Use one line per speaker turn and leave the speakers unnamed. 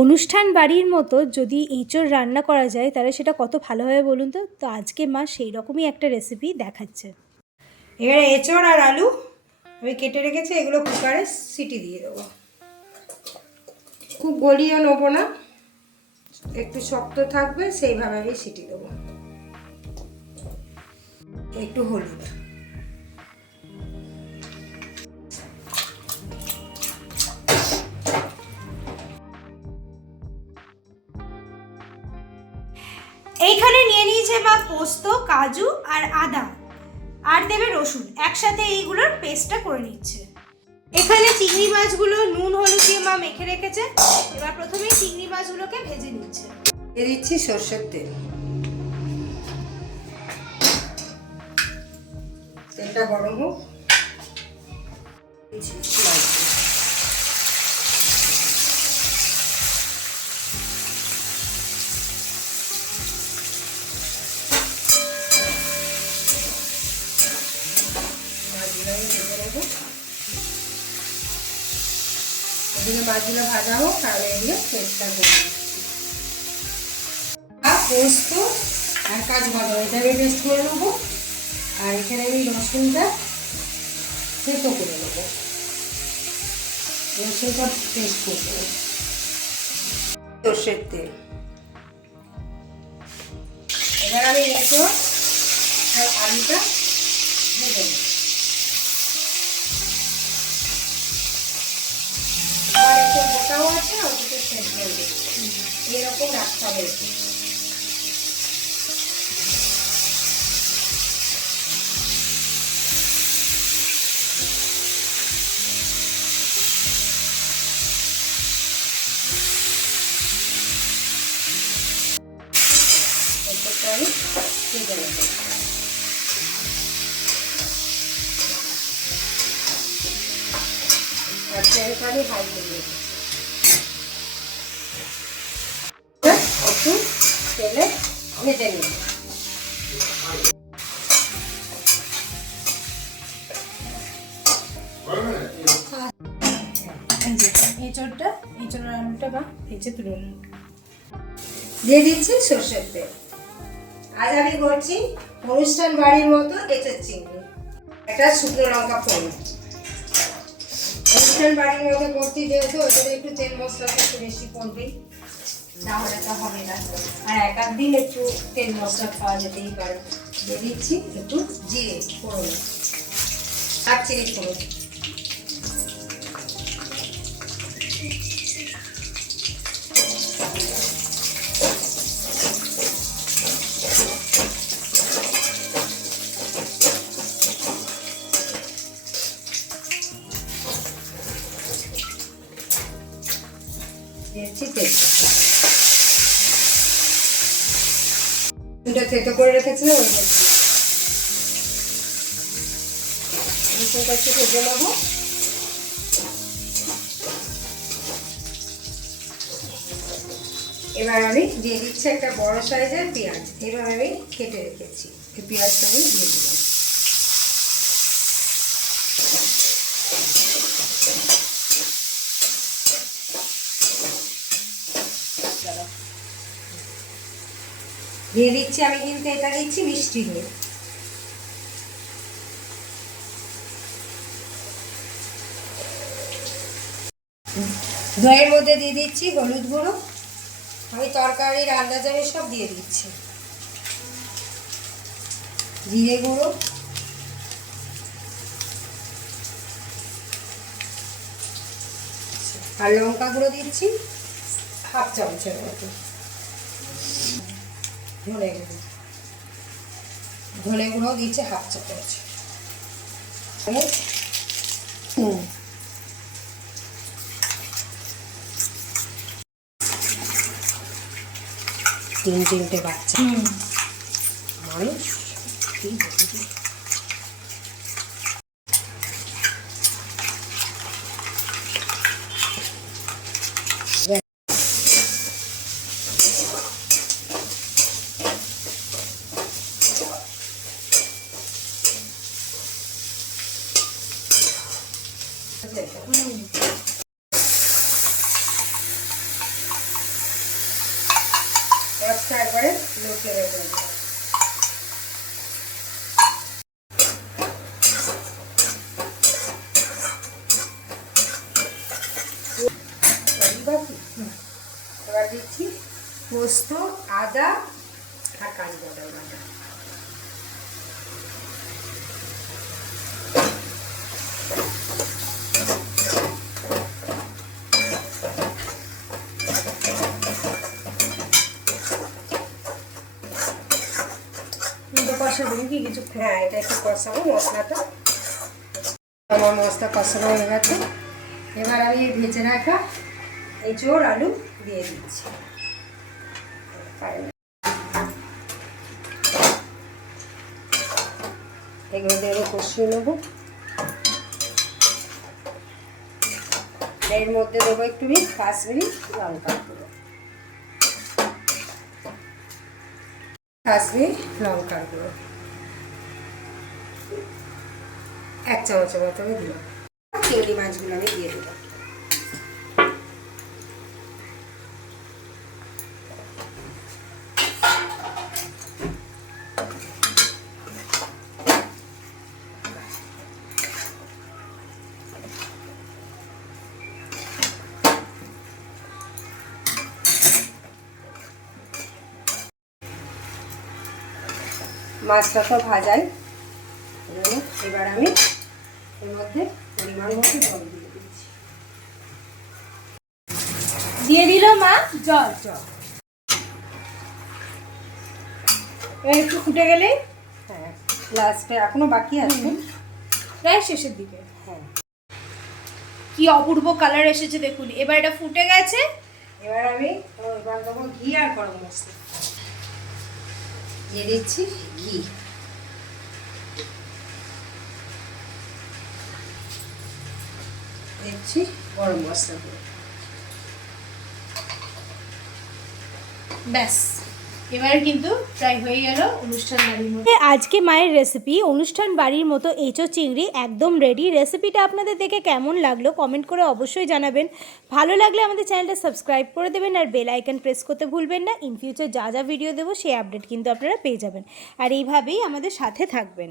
অনুষ্ঠান বাড়ির মতো যদি এঁচোড় রান্না করা যায়, তাহলে সেটা কত ভালো হবে বলুন তো? তো আজকে মা সেই রকমই একটা রেসিপি দেখাচ্ছে।
এবারে এঁচড় আর আলু আমি কেটে রেখেছি, এগুলো কুকারে সিটি দিয়ে দেবো। খুব গলিয়ে নেব না, একটু শক্ত থাকবে, সেইভাবে আমি সিটি দেবো। একটু হলুদ।
এইখানে নিয়ে নিয়েছে মা পোস্ত, কাজু আর আদা। আর দেবে রসুন। একসাথে এইগুলোর পেস্টটা করে নিচ্ছে। এখানে চিংড়ি মাছগুলো নুন, হলুদ দিয়ে মা মেখে রেখেছে। এবার প্রথমে চিংড়ি মাছগুলোকে ভেজে নিচ্ছে।
দিয়ে দিচ্ছি সর্ষের তেল। তেলটা গরম হোক। এদিকে মাছগুলো ভাজা হোক আর এদিকে পেস্টটা করে আর পোস্ত আর কাজু এটা আমি করে নেব, আর এখানে আমি রসুনটা করে নেব। রসুনটা পেস্ট করে দেবো সর্ষের তেল। এবার আমি আর আলুটা ভেজে একটু গোটাও আছে অথচ সেদ্ধ এরকম রাখতে হবে আমি আর তেলটা আমি হাই করে দিয়েছি একটু তেলে ভেজে নিই
এই যে এঁচোড়টা এঁচোড় আর আলুটা বা ভেজে তুলে নিন।
দিয়ে দিচ্ছি সর্ষের তেল। আজ আমি করছি অনুষ্ঠান বাড়ির মতো এঁচের চিংড়ি। একটা শুকনো লঙ্কা ফোড়ন। অনুষ্ঠান বাড়ির মতো করছি যেহেতু ওদের একটু তেল মশলাটা একটু বেশি পড়বেই না হলে তো হবে না। আর এক দিন একটু তেল মশলা খাওয়া যেতেই পারে। দিয়ে দিচ্ছি একটু জিরে, ফোড়ন। আর চিনি ফোড়ন। দুটো থেতো করে রেখেছিলাম ওই রসুনটা একটু ভেজে নেব। এবার আমি দিয়ে দিচ্ছি একটা বড় সাইজের পেঁয়াজ। এবার আমি কেটে রেখেছি। এই পেঁয়াজটা আমি দিয়ে দিলাম। দিয়ে দিচ্ছি, আমি কিন্তু এটা দিচ্ছি মিষ্টি দই দইয়ের মধ্যে দিয়ে দিচ্ছি হলুদ গুঁড়ো। আমি তরকারির আন্দাজ আমি সব দিয়ে দিচ্ছি। জিরে গুঁড়ো। আর লঙ্কা গুঁড়ো দিচ্ছি, হাফ চামচের মতো। ধনে গুঁড়ো। ধনে গুঁড়ো দিচ্ছে হাফ চামচ হুম। তিন তিনটে বাচ্চা। মানুষ গ্যাসটা একবারে লো ফ্লেমে পোস্ত আদা আর কাজু বাদাম বাটা
কষাবো কি কিছু
হ্যাঁ এটা একটু কষাবো, মশলাটা। আমার মশলা কষানো হয়ে গেছে। এবার আমি ভেজে রাখা এই চোর আলু দিয়ে দিচ্ছি। এগুলো দিয়ে কষিয়ে নেব। এর মধ্যে দেবো একটু কাশ্মীরি লঙ্কা গুঁড়ো। কাশ্মীর লঙ্কার গুঁড়ো এক চামচের মতো আমি দিলাম। চিংড়ি মাছগুলো আমি দিয়ে দিলাম মাছটা তো ভাজাই। এবার আমি এর মধ্যে পরিমাণ মতো জল দিয়ে দিচ্ছি।
দিয়ে দিল মা? জল
জল।
এবার একটু ফুটে গেলে
হ্যাঁ। লাস্টে এখনও বাকি আছে।
প্রায় শেষের দিকে।
হ্যাঁ।
কি অপূর্ব কালার এসেছে দেখুন। এবার এটা ফুটে গেছে।
এবার আমি এবার দেবো ঘি আর গরম মশলা। দিয়ে দিচ্ছি ঘি। দিচ্ছি গরম মশলা
ব্যাস। এবার কিন্তু প্রায় হয়ে গেল অনুষ্ঠান বাড়ির মতো। আজকে মায়ের রেসিপি অনুষ্ঠান বাড়ির মতো এঁচো চিংড়ি একদম রেডি রেসিপিটা আপনাদের দেখে কেমন লাগল কমেন্ট করে অবশ্যই জানাবেন। ভালো লাগলে আমাদের চ্যানেলটা সাবস্ক্রাইব করে দেবেন আর বেল আইকন প্রেস করতে ভুলবেন না। ইন ফিউচার যা যা ভিডিও দেবো সেই আপডেট কিন্তু আপনারা পেয়ে যাবেন। আর এইভাবেই আমাদের সাথে থাকবেন।